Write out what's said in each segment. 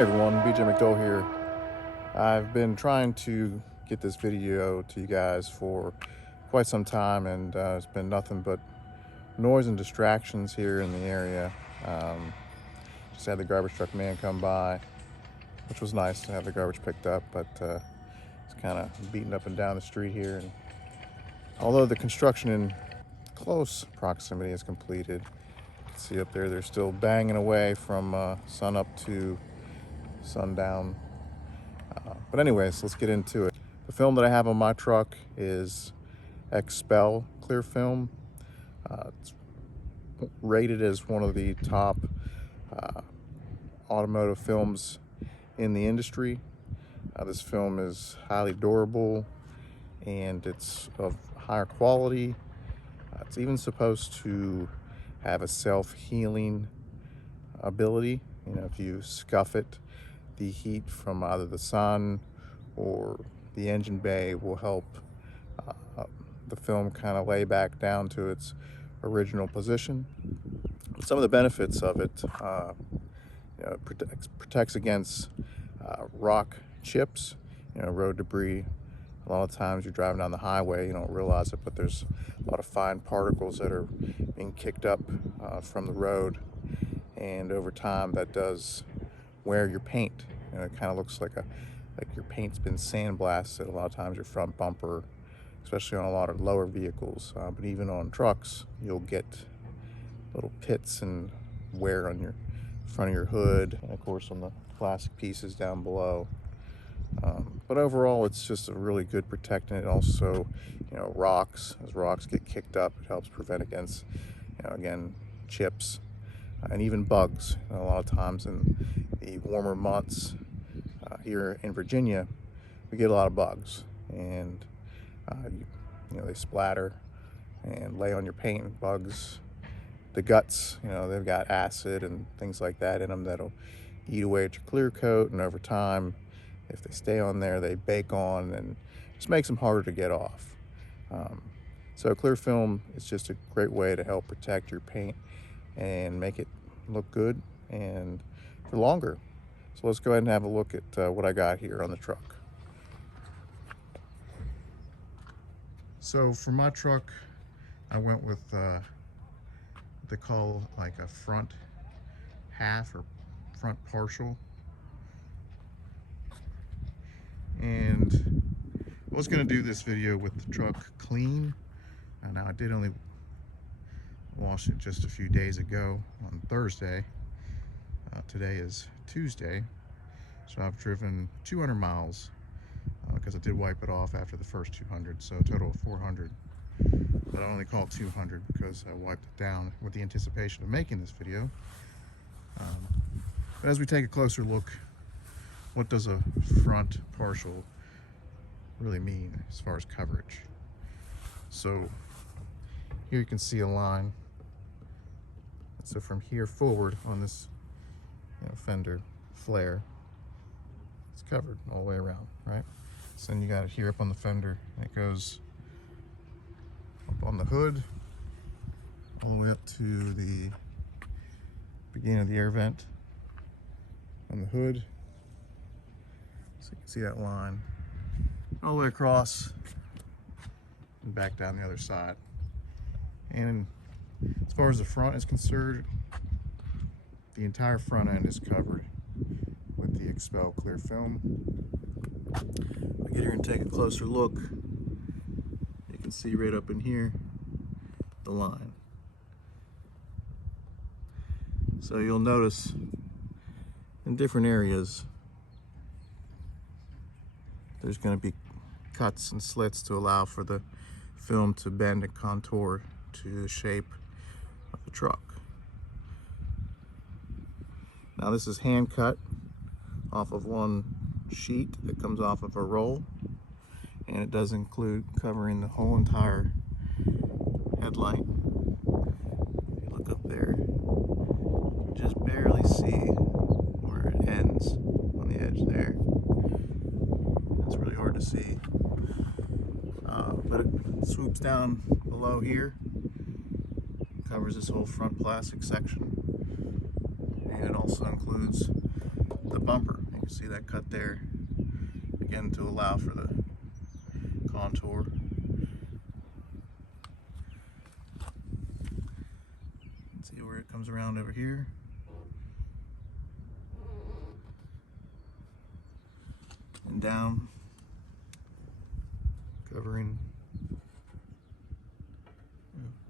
Hey everyone, BJ McDowell here. I've been trying to get this video to you guys for quite some time, and it's been nothing but noise and distractions here in the area. Just had the garbage truck man come by, which was nice to have the garbage picked up, but it's kind of beating up and down the street here. And although the construction in close proximity is completed, you can see up there they're still banging away from sun up to sundown. But anyways, let's get into it. The film that I have on my truck is Expel clear film. It's rated as one of the top automotive films in the industry. This film is highly durable and it's of higher quality. It's even supposed to have a self-healing ability. You know, if you scuff it, the heat from either the sun or the engine bay will help the film kind of lay back down to its original position. Some of the benefits of it, it protects against rock chips, road debris. A lot of times you're driving down the highway, you don't realize it, but there's a lot of fine particles that are being kicked up from the road, and over time that does wear your paint. It kind of looks like your paint's been sandblasted. A lot of times your front bumper, especially on a lot of lower vehicles, but even on trucks, you'll get little pits and wear on your front of your hood, and of course on the plastic pieces down below. But overall, it's just a really good protectant. It also, rocks, as rocks get kicked up, it helps prevent against, again, chips. And even bugs. A lot of times in the warmer months here in Virginia, we get a lot of bugs, and they splatter and lay on your paint. And bugs, the guts, they've got acid and things like that in them that'll eat away at your clear coat, and over time, if they stay on there, they bake on and just makes them harder to get off. So clear film is just a great way to help protect your paint and make it look good and for longer. So let's go ahead and have a look at what I got here on the truck. So for my truck, I went with what they call like a front half or front partial. And I was going to do this video with the truck clean. Now I did only wash it just a few days ago on Thursday. Today is Tuesday, so I've driven 200 miles because I did wipe it off after the first 200, so a total of 400. But I only call it 200 because I wiped it down with the anticipation of making this video. But as we take a closer look, what does a front partial really mean as far as coverage? So here you can see a line. So from here forward on this fender flare, it's covered all the way around, right? So then you got it here up on the fender, and it goes up on the hood all the way up to the beginning of the air vent on the hood. So you can see that line all the way across and back down the other side. And as far as the front is concerned, the entire front end is covered with the Xpel clear film. If I get here and take a closer look, you can see right up in here the line. So you'll notice in different areas there's going to be cuts and slits to allow for the film to bend and contour to the shape of the truck. Now this is hand cut off of one sheet that comes off of a roll, and it does include covering the whole entire headlight. If you look up there, you just barely see where it ends on the edge there. It's really hard to see, but it swoops down below here, covers this whole front plastic section, and it also includes the bumper. You can see that cut there, again to allow for the contour. See where it comes around over here. And down, covering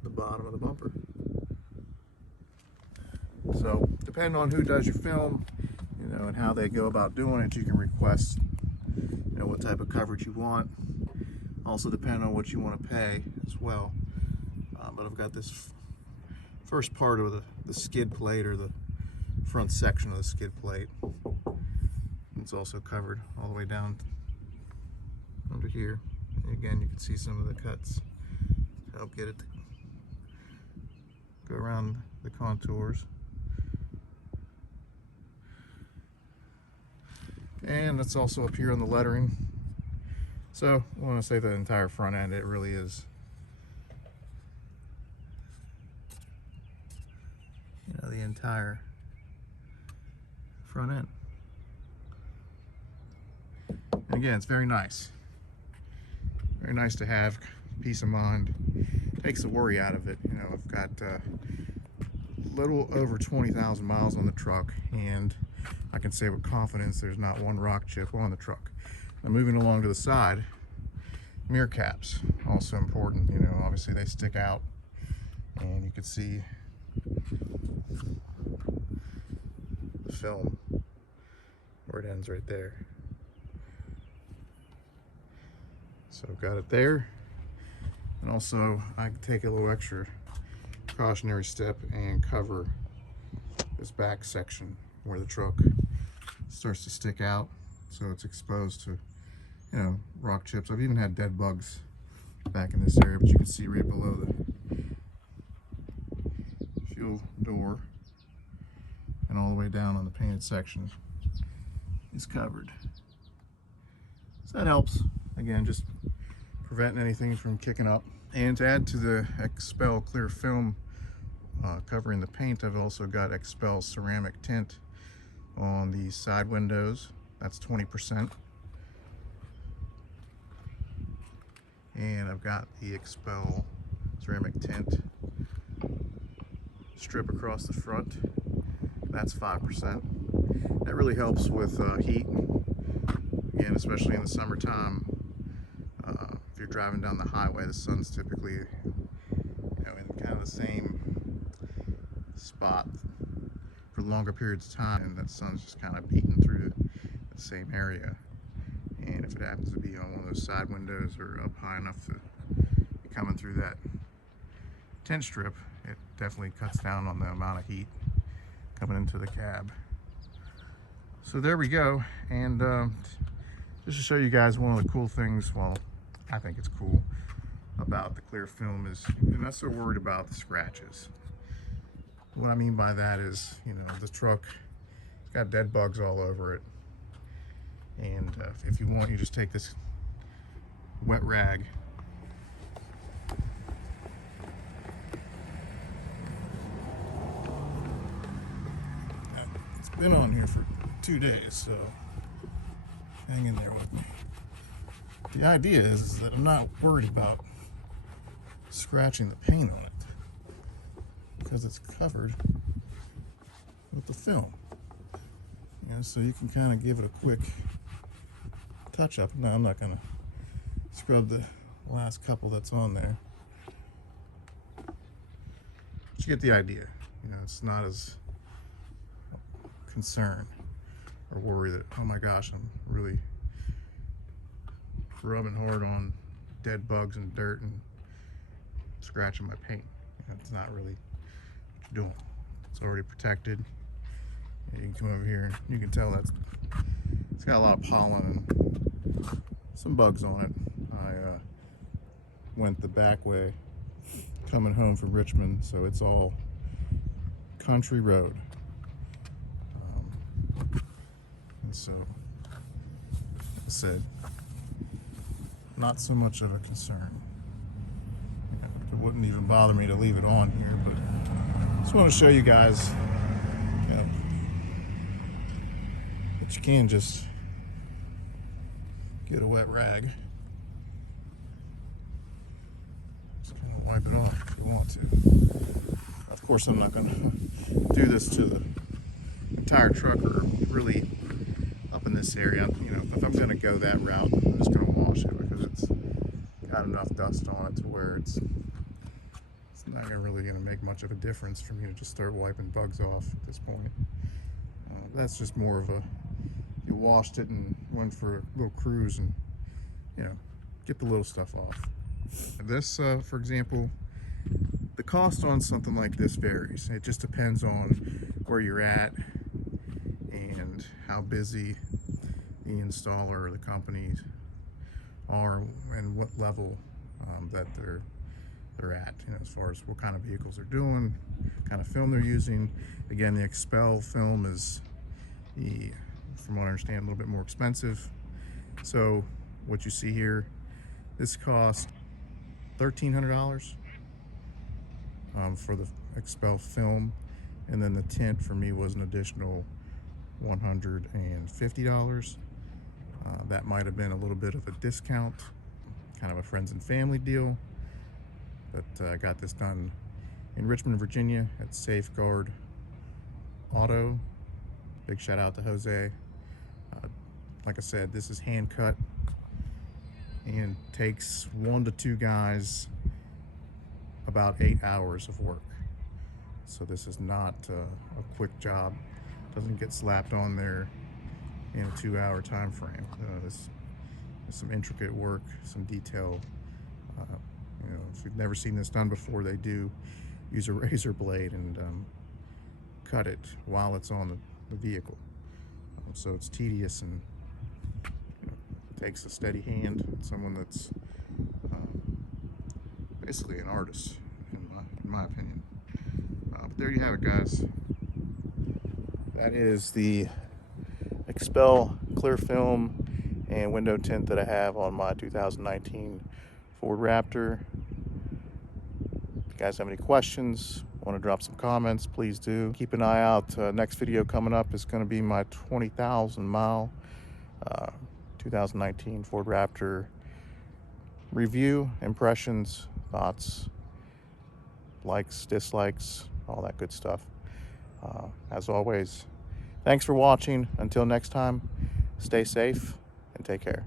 the bottom of the bumper. So depending on who does your film, you know, and how they go about doing it, you can request, you know, what type of coverage you want. Also depending on what you want to pay as well. But I've got this first part of the skid plate, or the front section of the skid plate. It's also covered all the way down under here. And again, you can see some of the cuts to help get it to go around the contours. And it's also up here on the lettering. So I want to say the entire front end, it really is, you know, the entire front end. And again, it's very nice. Very nice to have, peace of mind. Takes the worry out of it. You know, I've got a little over 20,000 miles on the truck, and I can say with confidence there's not one rock chip on the truck. Now, moving along to the side, mirror caps, also important. You know, obviously they stick out, and you can see the film where it ends right there. So I've got it there, and also I can take a little extra precautionary step and cover this back section where the truck starts to stick out, so it's exposed to, you know, rock chips. I've even had dead bugs back in this area, but you can see right below the fuel door and all the way down on the painted section is covered. So that helps. Again, just preventing anything from kicking up. And to add to the Expel clear film covering the paint, I've also got Expel ceramic tint on the side windows. That's 20%. And I've got the Expel ceramic tint strip across the front. That's 5%. That really helps with heat, and especially in the summertime. If you're driving down the highway, the sun's typically, you know, in kind of the same spot for longer periods of time, and that sun's just kind of beating through the same area. And if it happens to be on one of those side windows or up high enough to be coming through that tint strip, it definitely cuts down on the amount of heat coming into the cab. So there we go. And just to show you guys one of the cool things, well, I think it's cool about the clear film is you're not so worried about the scratches. What I mean by that is, you know, the truck got dead bugs all over it. And if you want, you just take this wet rag it's been on here for 2 days, so hang in there with me. The idea is that I'm not worried about scratching the paint on it because it's covered with the film. You know, so you can kind of give it a quick touch up. Now I'm not going to scrub the last couple that's on there, but you get the idea. You know, it's not as concerned or worry that, oh my gosh, I'm really rubbing hard on dead bugs and dirt and scratching my paint. You know, it's not really what you're doing. It's already protected. And you can come over here and you can tell that's, it's got a lot of pollen and some bugs on it. I went the back way coming home from Richmond, so it's all country road. And so, like I said, not so much of a concern. It wouldn't even bother me to leave it on here, but I just want to show you guys, you know, But you can just get a wet rag. Just kind of wipe it off if you want to. Of course, I'm not going to do this to the entire truck or really up in this area. You know, if I'm going to go that route, I'm just going to wash it because it's got enough dust on it to where it's not really going to make much of a difference for me to just start wiping bugs off at this point. That's just more of a, you washed it and went for a little cruise and, you know, get the little stuff off. This, for example, the cost on something like this varies. It just depends on where you're at and how busy the installer or the company are and what level that they're at, you know, as far as what kind of vehicles they're doing, kind of film they're using. Again, the Expel film is, from what I understand, a little bit more expensive. So what you see here, this cost $1,300 for the Expel film, and then the tint for me was an additional $150. That might have been a little bit of a discount, kind of a friends and family deal. But I got this done in Richmond, Virginia at Safeguard Auto. Big shout out to Jose. Like I said, this is hand cut and takes 1 to 2 guys about 8 hours of work. So this is not a quick job. Doesn't get slapped on there in a 2-hour time frame. This is some intricate work, some detail. You know, if you've never seen this done before, they do use a razor blade and cut it while it's on the vehicle. So it's tedious and, you know, it takes a steady hand, someone that's basically an artist, in my opinion. But there you have it, guys. That is the Expel clear film and window tint that I have on my 2019 Ford Raptor. If you guys have any questions, want to drop some comments, please do. Keep an eye out. Next video coming up is going to be my 20,000 mile 2019 Ford Raptor review, impressions, thoughts, likes, dislikes, all that good stuff. As always, thanks for watching. Until next time, stay safe and take care.